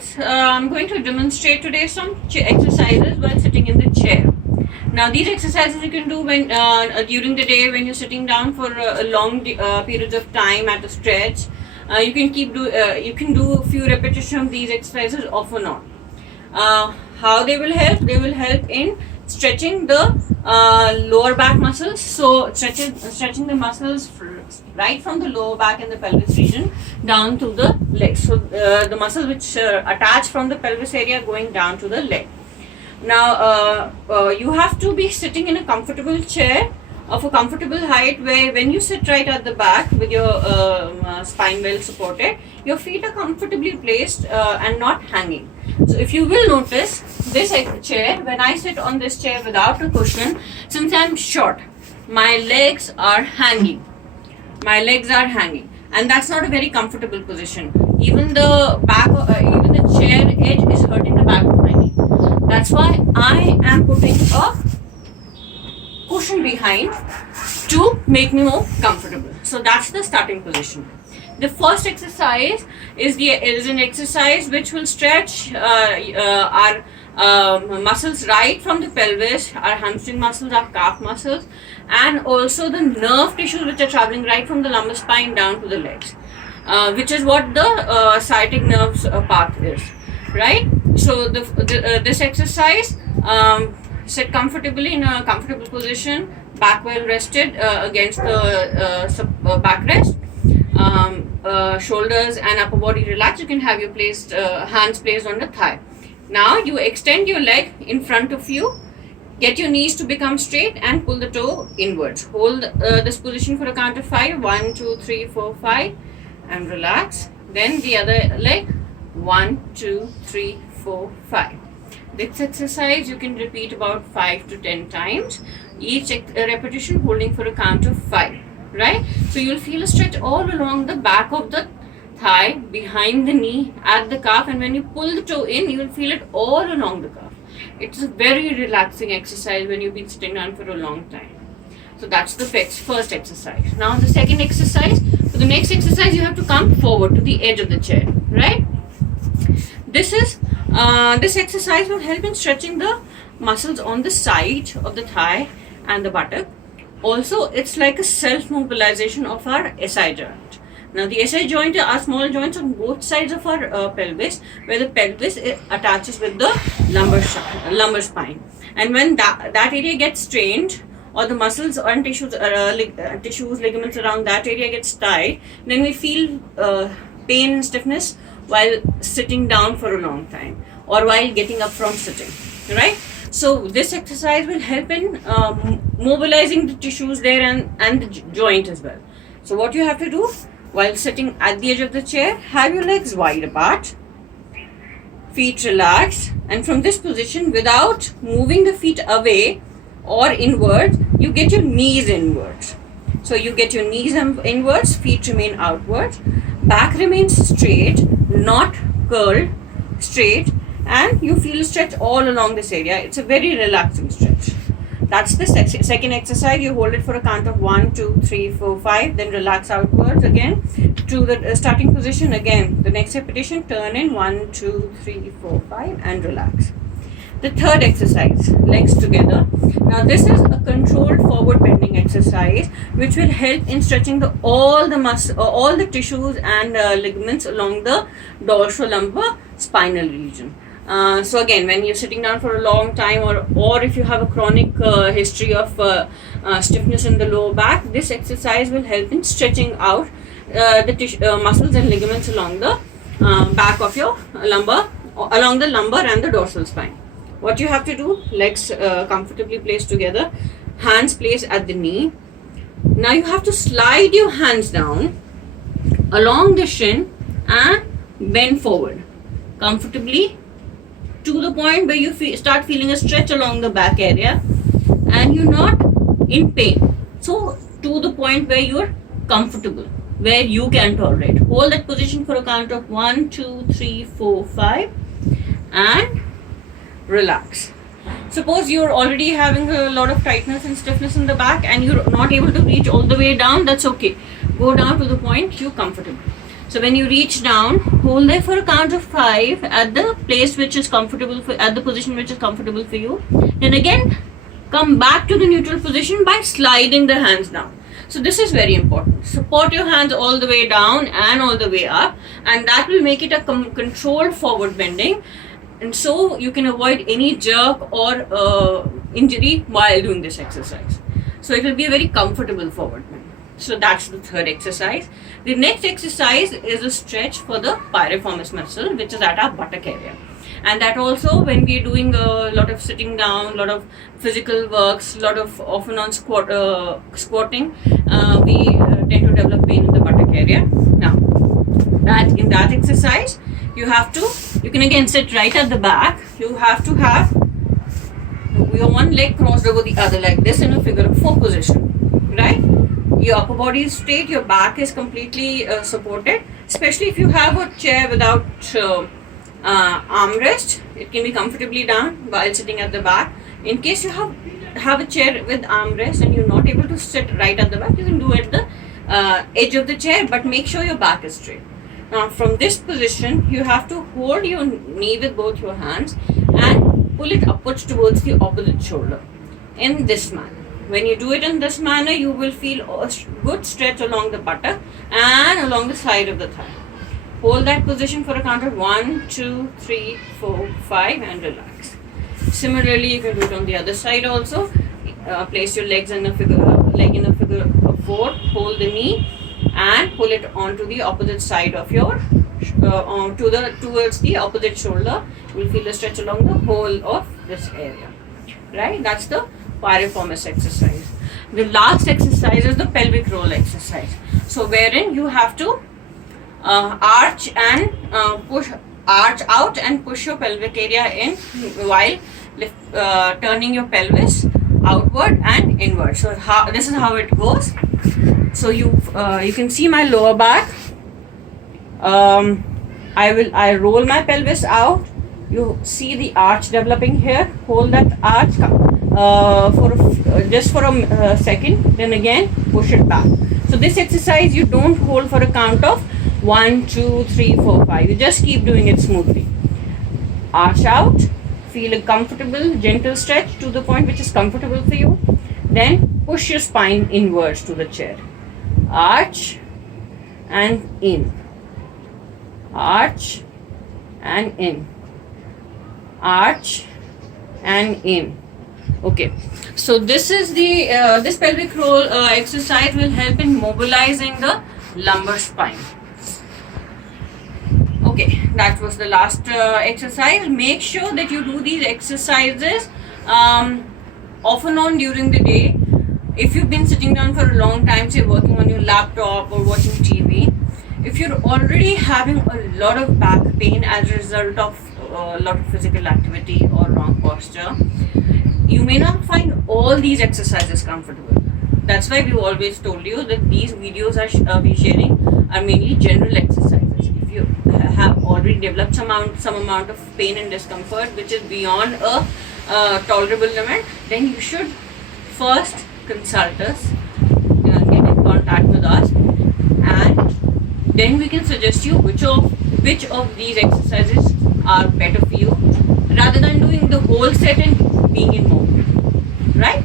students, I'm going to demonstrate today some exercises while sitting in the chair. Now these exercises you can do when during the day when you're sitting down for a long periods of time at a stretch. You can do a few repetitions of these exercises off and on. How they will help? They will help in stretching the lower back muscles. So stretching the muscles right from the lower back and the pelvis region down to the legs. So the muscles which attach from the pelvis area going down to the leg. Now you have to be sitting in a comfortable chair of a comfortable height, where when you sit right at the back with your spine well supported, your feet are comfortably placed and not hanging. So if you will notice this chair, when I sit on this chair without a cushion, since I'm short, my legs are hanging. And that's not a very comfortable position. Even the chair edge is hurting the back of my knee. That's why I am putting a cushion behind to make me more comfortable. So that's the starting position. The first exercise is an exercise which will stretch our muscles right from the pelvis, our hamstring muscles, our calf muscles, and also the nerve tissues which are traveling right from the lumbar spine down to the legs, which is what the sciatic nerves path is, right? So this exercise, sit comfortably in a comfortable position, back well rested against the backrest, shoulders and upper body relaxed. You can have your hands placed on the thigh. Now you extend your leg in front of you, get your knees to become straight and pull the toe inwards. Hold this position for a count of 5. 1, 2, 3, 4, 5 and relax. Then the other leg. 1, 2, 3, 4, 5. This exercise you can repeat about 5 to 10 times, each repetition holding for a count of 5, right? So you'll feel a stretch all along the back of the thigh, behind the knee, at the calf, and when you pull the toe in, you will feel it all along the calf. It's a very relaxing exercise when you've been sitting down for a long time. So that's the first exercise. Now the second exercise, for the next exercise you have to come forward to the edge of the chair, right? This exercise will help in stretching the muscles on the side of the thigh and the buttock. Also, it's like a self-mobilization of our SI joint. Now, the SI joint are small joints on both sides of our pelvis, where the pelvis attaches with the lumbar spine. And when that area gets strained, or the muscles and tissues, ligaments around that area gets tight, then we feel pain and stiffness while sitting down for a long time or while getting up from sitting, right? So this exercise will help in mobilizing the tissues there and the joint as well. So what you have to do while sitting at the edge of the chair, have your legs wide apart, feet relaxed, and from this position, without moving the feet away or inwards, you get your knees inwards. So you get your knees inwards, feet remain outwards, back remains straight, not curled, straight, and you feel a stretch all along this area. It's a very relaxing stretch. That's the second exercise. You hold it for a count of 1, 2, 3, 4, 5, then relax outwards again to the starting position. Again, the next repetition, turn in 1, 2, 3, 4, 5 and relax. The third exercise, legs together. Now this is a controlled forward bending exercise which will help in stretching all the tissues and ligaments along the dorsolateral spinal region. So again, when you're sitting down for a long time, or if you have a chronic history of stiffness in the lower back, this exercise will help in stretching out the muscles and ligaments along the back of your lumbar, along the lumbar and the dorsal spine. What you have to do, legs comfortably placed together, hands placed at the knee. Now you have to slide your hands down along the shin and bend forward comfortably to the point where you start feeling a stretch along the back area and you're not in pain. So to the point where you're comfortable, where you can tolerate. Hold that position for a count of 1, 2, 3, 4, 5 and relax. Suppose you're already having a lot of tightness and stiffness in the back and you're not able to reach all the way down, that's okay. Go down to the point you're comfortable. So when you reach down, hold there for a count of 5 at the place which is comfortable for, at the position which is comfortable for you. Then again, come back to the neutral position by sliding the hands down. So this is very important. Support your hands all the way down and all the way up, and that will make it a controlled forward bending, and so you can avoid any jerk or injury while doing this exercise. So it will be a very comfortable forward bend. So that's the third exercise. The next exercise is a stretch for the piriformis muscle, which is at our buttock area. And that also, when we're doing a lot of sitting down, a lot of physical works, a lot of often on squatting, we tend to develop pain in the buttock area. Now, in that exercise, you can again sit right at the back. You have to have your one leg crossed over the other like this in a figure of 4 position, right? Your upper body is straight, your back is completely supported, especially if you have a chair without armrest. It can be comfortably done while sitting at the back. In case you have a chair with armrest and you're not able to sit right at the back, you can do it at the edge of the chair, but make sure your back is straight. Now from this position, you have to hold your knee with both your hands and pull it upwards towards the opposite shoulder in this manner. When you do it in this manner, you will feel a good stretch along the buttock and along the side of the thigh. Hold that position for a count of 1, 2, 3, 4, 5 and relax. Similarly, you can do it on the other side also. Place your legs in a figure of 4. Hold the knee and pull it onto the opposite side of your towards the opposite shoulder. You will feel a stretch along the whole of this area. Right? That's the piriformis exercise. The last exercise is the pelvic roll exercise. So wherein you have to arch out and push your pelvic area in while turning your pelvis outward and inward. So this is how it goes. So you can see my lower back. I roll my pelvis out. You see the arch developing here. Hold that arch just for a second. Then again push it back. So this exercise you don't hold for a count of 1, 2, 3, 4, 5. You just keep doing it smoothly. Arch out. Feel a comfortable, gentle stretch to the point which is comfortable for you. Then push your spine inwards to the chair. Arch and in. Arch and in. Arch and in. Okay, so this is the this pelvic roll exercise will help in mobilizing the lumbar spine. Okay, that was the last exercise. Make sure that you do these exercises off and on during the day. If you've been sitting down for a long time, say working on your laptop or watching TV, if you're already having a lot of back pain as a result of a lot of physical activity or wrong posture, you may not find all these exercises comfortable. That's why we've always told you that these videos we're sharing are mainly general exercises. If you have already developed some amount of pain and discomfort which is beyond a tolerable limit, then you should first consult us, get in contact with us, and then we can suggest you which of these exercises are better for you, rather than doing the whole set and being in movement, right?